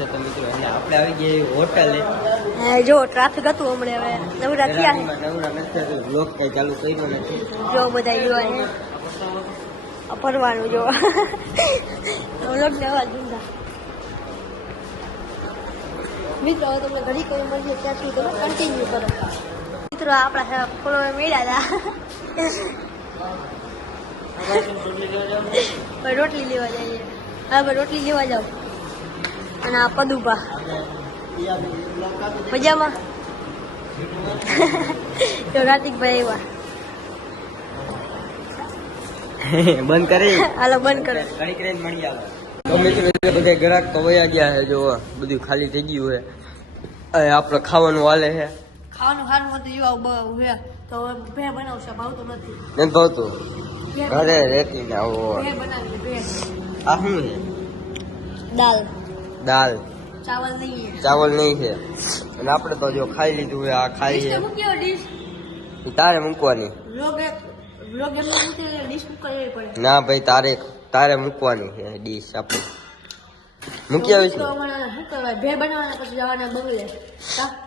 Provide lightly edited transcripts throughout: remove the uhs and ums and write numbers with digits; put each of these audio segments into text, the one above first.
છે તો મિત્રો અને આપણે આવી ગયા હોટલે. જો ટ્રાફિક હતું હમણે હવે નવરા થયા છે. નવરા નથી બ્લોગ કઈ ચાલુ કર્યો નથી. જો બધા જોવા છે ફરવાનું જો બ્લોગ ને અવાજ ધૂંધા. મિત્રો હવે તમને ઘડી કોઈ મળીએ ત્યાં સુધી તમે કન્ટિન્યુ કરો. મિત્રો આપણા ફોલોવર મળ્યા હતા રોટલી લેવા જઈએ. હા ભાઈ રોટલી લેવા જાઓ. અને આ પદુભા મજામાં તો રાતિકભાઈ આવ્યા બંધ કરી હાલો બંધ કરો. ઘણી કરીને મળી આવે તો મિત્રો બધા ગ્રાહક તો વયા ગયા છે. જો બધું ખાલી થઈ ગયું છે. આપણે ખાવાનું હાલે છે. ખાવાનું ખાવાનું હતું એવું હે તો ભે બનાવશે ભાવતું નથી. નથી ભાવતું ઘરે રેતી ને આવો. ભે બનાવી ભે. આ શું છે? દાલ દાલ ચાવલ નહીં ચાવલ નહીં છે. અને આપણે તો જો ખાઈ લીધું છે. આ ખાઈ છે મૂક્યો ડીશ તારે મૂકવાની. વ્લોગ એમ નથી ડીશ મૂકવી પડે. ના ભાઈ તારે મૂકવાની છે ડીશ. આપણે મૂકી આવીશું. શું કહેવાય ભે બનાવવાના પછી જવાના બંગલે.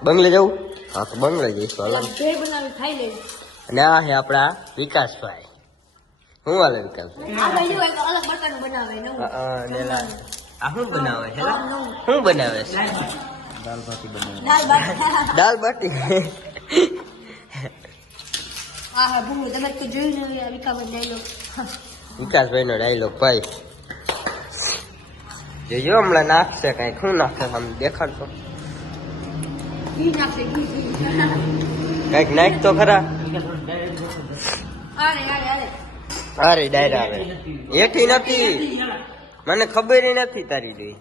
બંગલે જવું? હા તો બંગલે જઈશું. હાલો. ભે બનાવી ખાઈ લે. અને આ છે આપણા વિકાસભાઈ. શું હાલે વિકાસભાઈ? આ ભાઈ જો એક અલગ બટન બનાવે નવું. આ શું બનાવે છે? શું બનાવે છે? દાલ બાટી. હા હા ભૂલ તમે તો જોયું ને વિકાસભાઈ ડાયલોગ. વિકાસભાઈ નો ડાયલોગ ભાઈ જોજો હમણાં નાખશે કઈ. શું નાખશે આમ દેખાડતો? ઘી નાખશે ઘી. કઈક નાખ તો ખરા. આરે અરે ડાયરા આવે એઠી નથી. મને ખબર નથી તારી જોઈ.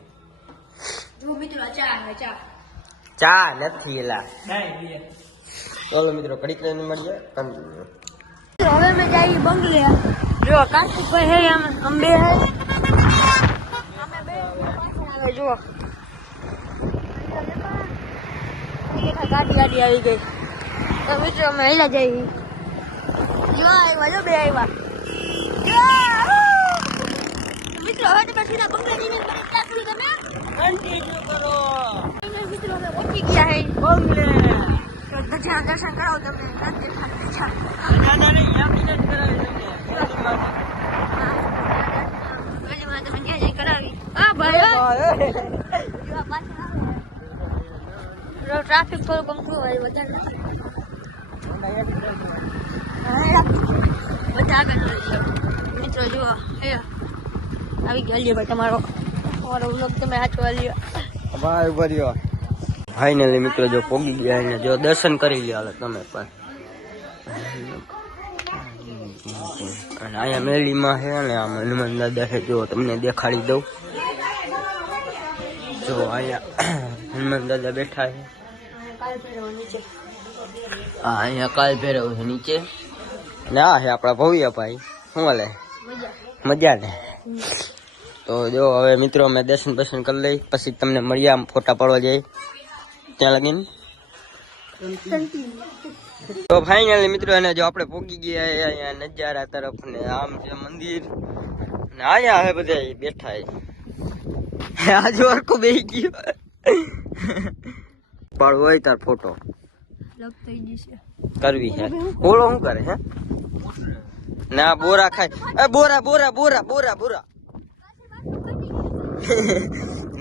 જો મિત્રો ચા ચા ચા નથી એલા. ચાલો મિત્રો કડીક લઈને મળીએ. હવે મેં જઈએ બંગલે. જો કાર્તિકભાઈ હે અમે બે હે અમે બે પાછળ આવે જો ગાડી આવી ગઈ. તો મિત્રો અમે હેલા જઈએ. જો આવ્યા જો બે આવ્યા. મિત્રો હવે તમે સીધા બંગલે જઈને ક્યાં સુધી તમે કન્ટિન્યુ કરો. મિત્રો અમે પહોંચી ગયા હે બંગલે. ભગવાન દર્શન કરાવો તમને. ટ્રાફિક થોડું કમતું હોય વધારે બધા આગળ મિત્રો જુઓ આવી ગયો ભાઈ તમારો વ્લોગ તમે હાચવા લ્યો ભાઈ ભર્યો. ફાઇનલી મિત્રો જો પોગી ગયા એને જો દર્શન કરી લ્યો હાલે તમે પણ. અને અહીંયા મેલીમાં છે ને આમ હનુમાન દાદા છે. જો તમને દેખાડી દઉં. જો અહીંયા હનુમાન દાદા બેઠા છે. હા અહીંયા કાલ ભૈરવ છે નીચે. અને આ છે આપણા ભવ્ય ભાઈ. શું હાલે? મજા ને? તો જો હવે મિત્રો અમે દર્શન બર્શન કરી લઈ પછી તમને મળીએ. આમ ફોટા પાડવા જાય ત્યાં લગીને. તો ફાઇનલી મિત્રો એને જો આપણે પોગી ગયા અહીંયા નજારા તરફ ને આમ છે મંદિર ને અહીંયા હવે બધા બેઠા આ જો હરકો બેહી ગયો. પાડવો હોય તાર ફોટો કરવી છે. ઓલો શું કરે હે? ના બોરા ખાય. બોરા બોરા બોરા બોરા બોરા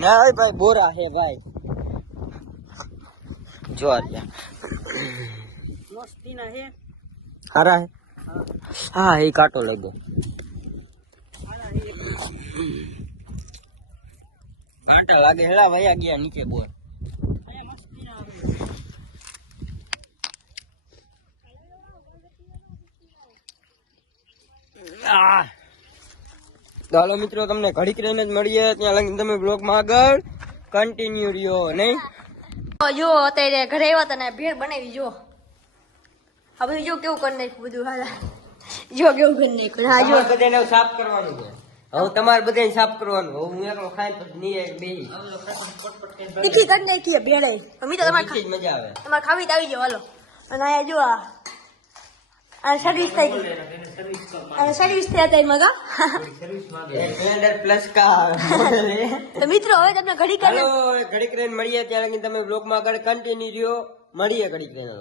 ના ભાઈ બોરા હે ભાઈ. જો હારા હે. હા એ કાંટો લાગ્યો. કાંટા લાગે હેલા વયા ગયા નીચે બોર. ચાલો મિત્રો તમને ઘડીક રહીને જ મળીએ. ત્યાં લગી તમે બ્લોગમાં આગળ કન્ટિન્યુ રહ્યો નહીં. જો અત્યારે ઘરે આવ્યા હતા ને ભેળ બનાવી. જો આ બધું જો કેવું કરી નાખ્યું બધું. હાલા જો કેવું કરી નાખ્યું. હા જો બધાને સાફ કરવાનું છે. હવે તમારે બધાને સાફ કરવાનું. હવે હું એકલો ખાઈ પછી નહીં બેહી તીખી કરી નાખી ભેળે. મિત્રો તમારે મજા આવે. તમારે ખાવી તો આવી જાવ હાલો. અને અહીંયા જો અને સર્વિસ થઈ ગઈ અને સર્વિસ થયા હતા એમાં કા પ્લસ કા તો મિત્રો હવે તમને ઘડી હાલો ઘડીક રહીને મળીએ ત્યાં લગી તમે બ્લોગમાં આગળ કન્ટિન્યુ રહ્યો મળીએ ઘડીક રહીને